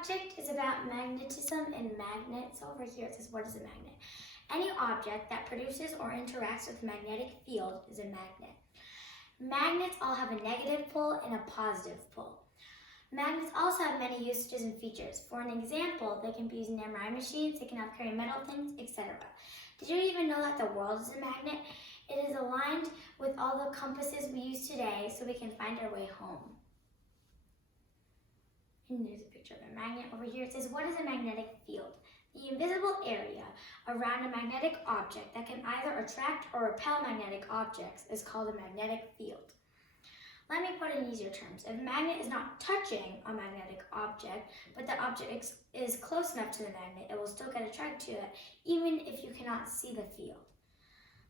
object is about magnetism and magnets. Over here it says, what is a magnet? Any object that produces or interacts with a magnetic field is a magnet. Magnets all have a negative pole and a positive pole. Magnets also have many usages and features. For an example, they can be used in MRI machines, they can help carry metal things, etc. Did you even know that the world is a magnet? It is aligned with all the compasses we use today so we can find our way home. And there's a picture of a magnet over here. It says, what is a magnetic field? The invisible area around a magnetic object that can either attract or repel magnetic objects is called a magnetic field. Let me put it in easier terms. If a magnet is not touching a magnetic object, but the object is close enough to the magnet, it will still get attracted to it, even if you cannot see the field.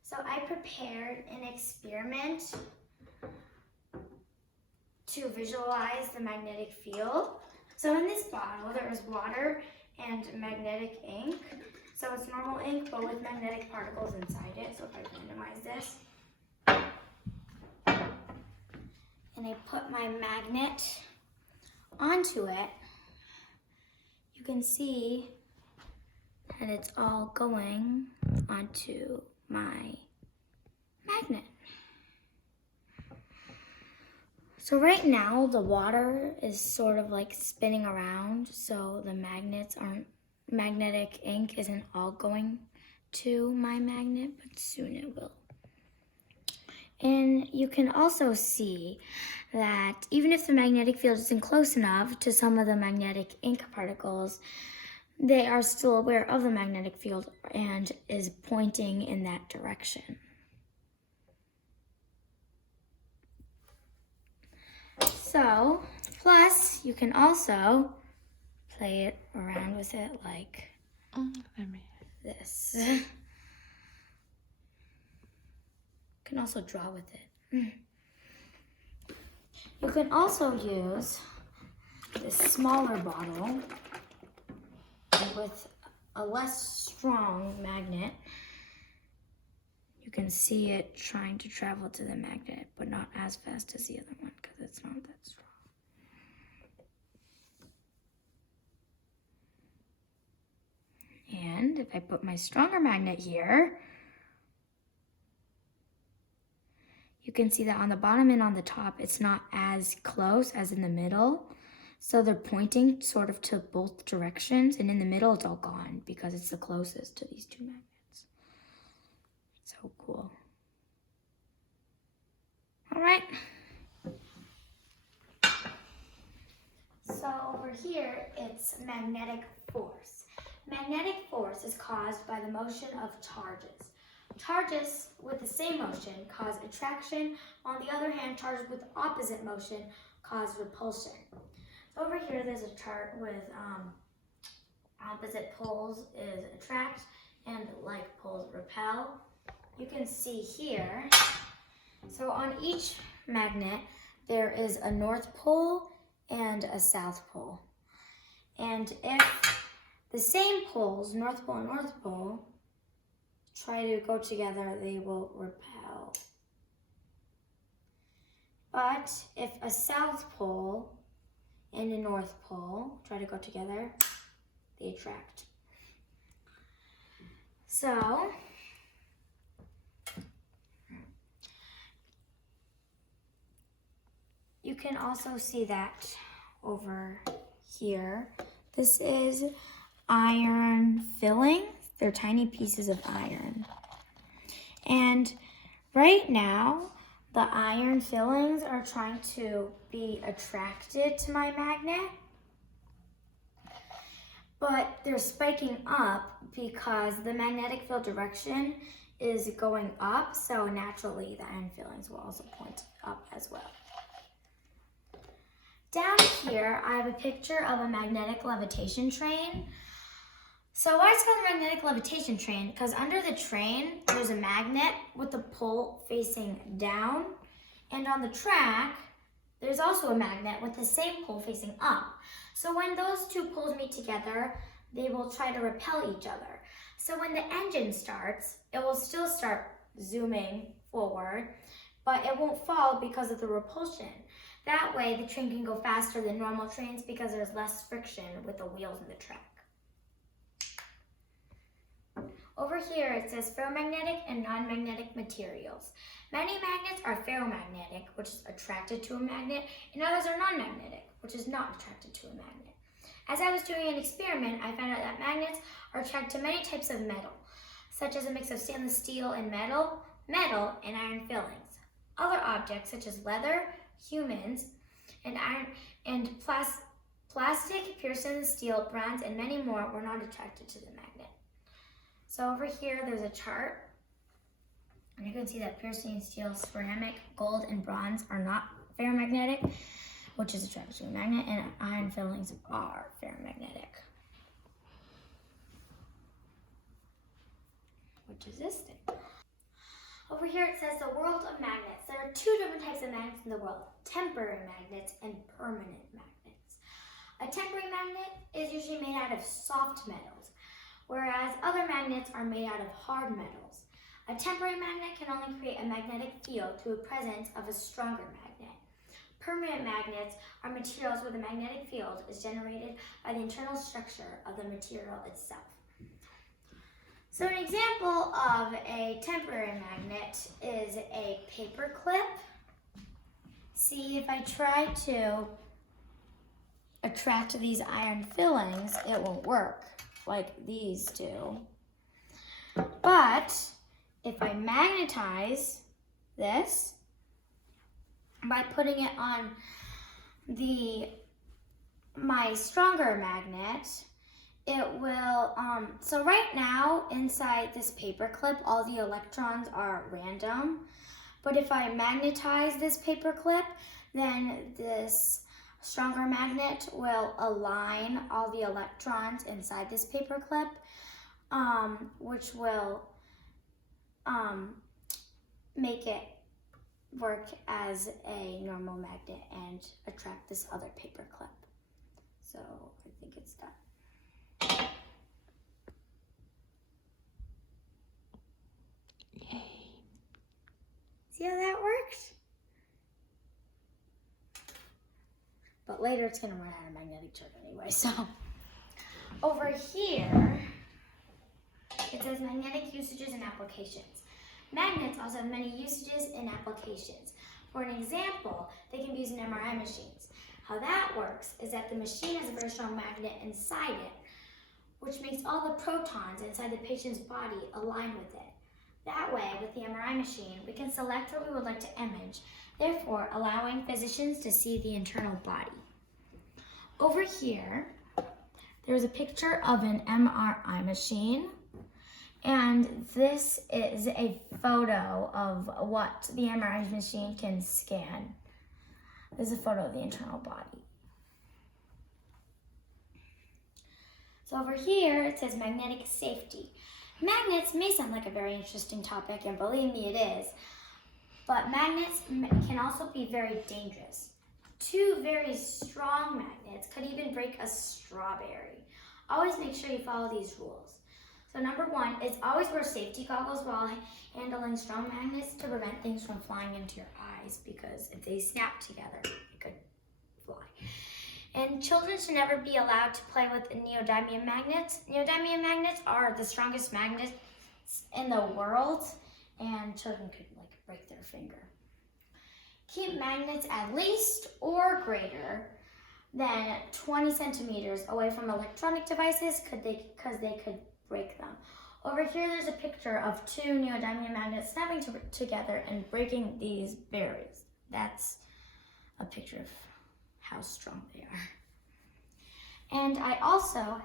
So I prepared an experiment to visualize the magnetic field. So in this bottle, there is water and magnetic ink. So it's normal ink, but with magnetic particles inside it. So if I randomize this, and I put my magnet onto it, you can see that it's all going onto my magnet. So right now the water is sort of like spinning around, so the magnetic ink isn't all going to my magnet, but soon it will. And you can also see that even if the magnetic field isn't close enough to some of the magnetic ink particles, they are still aware of the magnetic field and is pointing in that direction. So, plus you can also play it around with it like this. You can also draw with it. You can also use this smaller bottle with a less strong magnet. You can see it trying to travel to the magnet, but not as fast as the other one because it's not that strong. And if I put my stronger magnet here, you can see that on the bottom and on the top, it's not as close as in the middle. So they're pointing sort of to both directions, and in the middle, it's all gone because it's the closest to these two magnets. So cool. All right. So over here, it's magnetic force. Magnetic force is caused by the motion of charges. Charges with the same motion cause attraction. On the other hand, charges with opposite motion cause repulsion. So over here, there's a chart with opposite poles is attract and like poles repel. You can see here, so on each magnet, there is a north pole and a south pole. And if the same poles, north pole and north pole, try to go together, they will repel. But if a south pole and a north pole try to go together, they attract. So, you can also see that over here. This is iron filling. They're tiny pieces of iron. And right now, the iron fillings are trying to be attracted to my magnet, but they're spiking up because the magnetic field direction is going up, so naturally the iron fillings will also point up as well. Down here, I have a picture of a magnetic levitation train. So why is it called a magnetic levitation train? Because under the train, there's a magnet with the pole facing down. And on the track, there's also a magnet with the same pole facing up. So when those two poles meet together, they will try to repel each other. So when the engine starts, it will still start zooming forward, but it won't fall because of the repulsion. That way, the train can go faster than normal trains because there's less friction with the wheels in the track. Over here, it says ferromagnetic and non-magnetic materials. Many magnets are ferromagnetic, which is attracted to a magnet, and others are non-magnetic, which is not attracted to a magnet. As I was doing an experiment, I found out that magnets are attracted to many types of metal, such as a mix of stainless steel and metal, and iron fillings. Other objects, such as leather, humans, and iron and plastic, pure stainless steel, bronze, and many more were not attracted to the magnet. So over here, there's a chart, and you can see that pure stainless steel, ceramic, gold, and bronze are not ferromagnetic, which is attracted to a magnet, and iron fillings are ferromagnetic, which is this thing. Over here it says the world of magnets. There are two different types of magnets in the world, temporary magnets and permanent magnets. A temporary magnet is usually made out of soft metals, whereas other magnets are made out of hard metals. A temporary magnet can only create a magnetic field through the presence of a stronger magnet. Permanent magnets are materials where the magnetic field is generated by the internal structure of the material itself. So an example of a temporary magnet is a paper clip. See, if I try to attract these iron fillings, it won't work like these do. But if I magnetize this by putting it on my stronger magnet, it will, so right now inside this paper clip, all the electrons are random. But if I magnetize this paper clip, then this stronger magnet will align all the electrons inside this paper clip, which will make it work as a normal magnet and attract this other paper clip. So I think it's done. Yay. See how that worked? But later it's going to run out of magnetic charge anyway, so. Over here, it says magnetic usages and applications. Magnets also have many usages and applications. For an example, they can be used in MRI machines. How that works is that the machine has a very strong magnet inside it, which makes all the protons inside the patient's body align with it. That way, with the MRI machine, we can select what we would like to image, therefore allowing physicians to see the internal body. Over here, there's a picture of an MRI machine, and this is a photo of what the MRI machine can scan. This is a photo of the internal body. So over here, it says magnetic safety. Magnets may sound like a very interesting topic, and believe me, it is. But magnets can also be very dangerous. Two very strong magnets could even break a strawberry. Always make sure you follow these rules. So number one is always wear safety goggles while handling strong magnets to prevent things from flying into your eyes, because if they snap together, it could fly. And children should never be allowed to play with neodymium magnets. Neodymium magnets are the strongest magnets in the world, and children could break their finger. Keep magnets at least or greater than 20 centimeters away from electronic devices because they could break them. Over here, there's a picture of two neodymium magnets snapping together and breaking these berries. That's a picture of how strong they are. And I also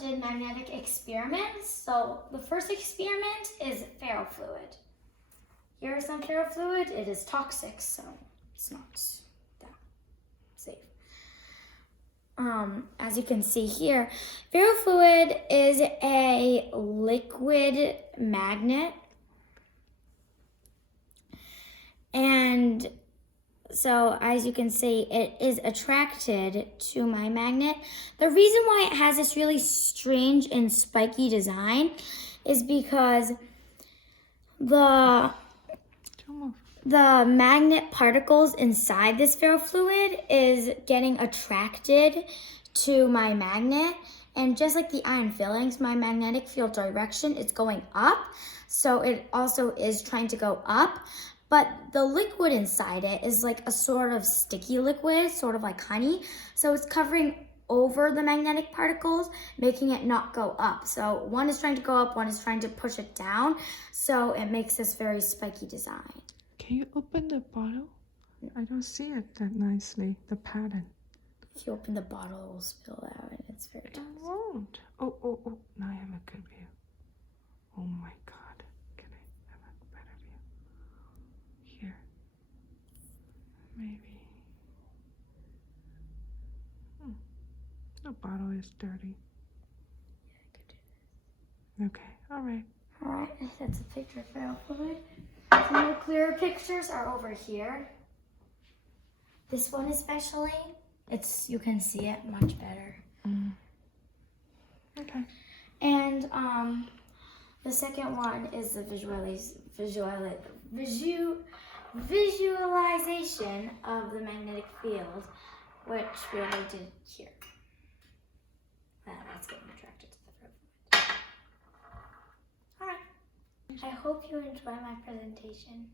did magnetic experiments. So the first experiment is ferrofluid. Here's some ferrofluid. It is toxic, so it's not that safe. As you can see here, ferrofluid is a liquid magnet. And so as you can see, it is attracted to my magnet. The reason why it has this really strange and spiky design is because the magnet particles inside this ferrofluid is getting attracted to my magnet. And just like the ion fillings, my magnetic field direction is going up. So it also is trying to go up. But the liquid inside it is like a sort of sticky liquid, sort of like honey. So it's covering over the magnetic particles, making it not go up. So one is trying to go up, one is trying to push it down. So it makes this very spiky design. Can you open the bottle? I don't see it that nicely, the pattern. If you open the bottle, it will spill out and it's very tough. It won't. Oh, now I have a good view. Oh my God. Can I have a better view? Here. Maybe. The bottle is dirty. Yeah, I could do Okay, alright. Alright, that's a picture of ferrofluid. Some more clearer pictures are over here. This one especially, you can see it much better. Okay. And the second one is the visualization of the magnetic field, which we already did here. That's getting attracted to the ferrofluid. Alright. I hope you enjoy my presentation.